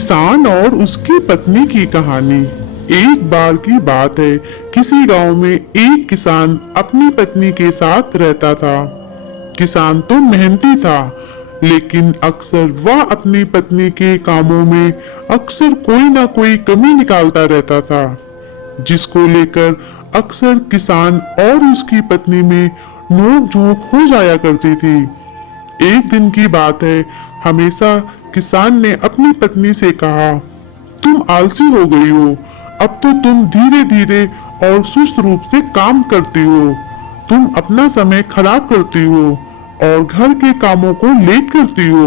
किसान और उसकी पत्नी की कहानी। एक बार की बात है, किसी गांव में एक किसान अपनी पत्नी के साथ रहता था। किसान तो मेहनती था, लेकिन अक्सर वह अपनी पत्नी के कामों में अक्सर कोई ना कोई कमी निकालता रहता था, जिसको लेकर अक्सर किसान और उसकी पत्नी में नोक-झोंक हो जाया करती थी। एक दिन की बात है, हमेशा किसान ने अपनी पत्नी से कहा, तुम आलसी हो गई हो, अब तो तुम धीरे धीरे और सुस्त रूप से काम करती हो। तुम अपना समय खराब करती हो और घर के कामों को लेट करती हो।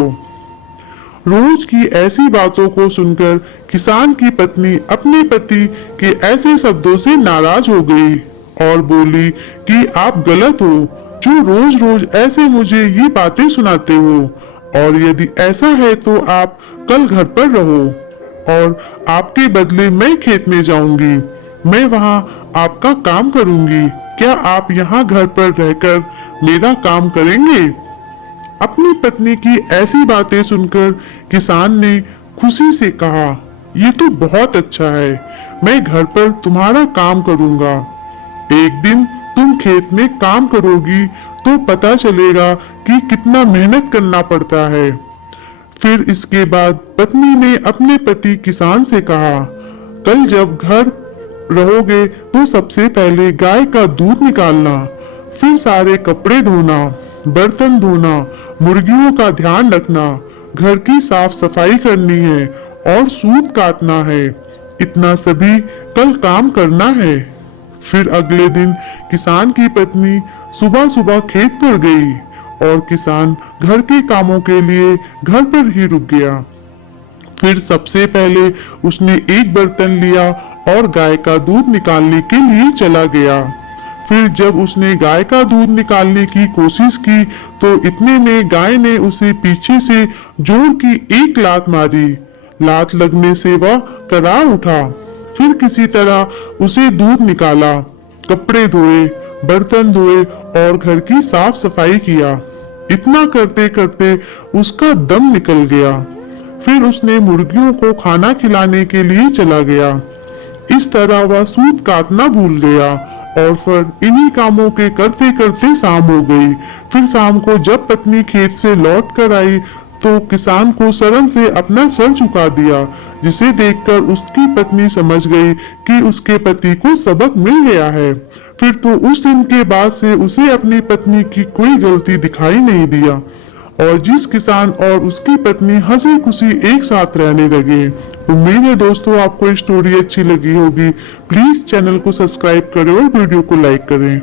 रोज की ऐसी बातों को सुनकर किसान की पत्नी अपने पति के ऐसे शब्दों से नाराज हो गई और बोली कि आप गलत हो, जो रोज रोज ऐसे मुझे ये बातें सुनाते हो, और यदि ऐसा है तो आप कल घर पर रहो और आपके बदले मैं खेत में जाऊंगी। मैं वहां आपका काम करूंगी। क्या आप यहाँ घर पर रहकर मेरा काम करेंगे? अपनी पत्नी की ऐसी बातें सुनकर किसान ने खुशी से कहा, ये तो बहुत अच्छा है, मैं घर पर तुम्हारा काम करूंगा। एक दिन तुम खेत में काम करोगी तो पता चलेगा कि कितना मेहनत करना पड़ता है। फिर इसके बाद पत्नी ने अपने पति किसान से कहा, कल जब घर रहोगे तो सबसे पहले गाय का दूध निकालना, फिर सारे कपड़े धोना, बर्तन धोना, मुर्गियों का ध्यान रखना, घर की साफ सफाई करनी है और सूत काटना है। इतना सभी कल काम करना है। फिर अगले दिन किसान की पत्नी सुबह सुबह खेत पर गई और किसान घर के कामों के लिए घर पर ही रुक गया। फिर सबसे पहले उसने एक बर्तन लिया और गाय का दूध निकालने के लिए चला गया। फिर जब उसने गाय का दूध निकालने की कोशिश की तो इतने में गाय ने उसे पीछे से जोर की एक लात मारी। लात लगने से वह करा उठा। फिर किसी तरह उसे दूध निकाला, कपड़े धोए, बर्तन धोए और घर की साफ सफाई किया। इतना करते करते उसका दम निकल गया। फिर उसने मुर्गियों को खाना खिलाने के लिए चला गया। इस तरह वह सूत काटना भूल गया और फिर इन्हीं कामों के करते करते शाम हो गई। फिर शाम को जब पत्नी खेत से लौट कर आई तो किसान को शर्म से अपना सर झुका दिया, जिसे देखकर उसकी पत्नी समझ गई कि उसके पति को सबक मिल गया है। फिर तो उस दिन के बाद से उसे अपनी पत्नी की कोई गलती दिखाई नहीं दिया और जिस किसान और उसकी पत्नी हंसी खुशी एक साथ रहने लगे। उम्मीद है दोस्तों आपको स्टोरी अच्छी लगी होगी। प्लीज चैनल को सब्सक्राइब करें और वीडियो को लाइक करें।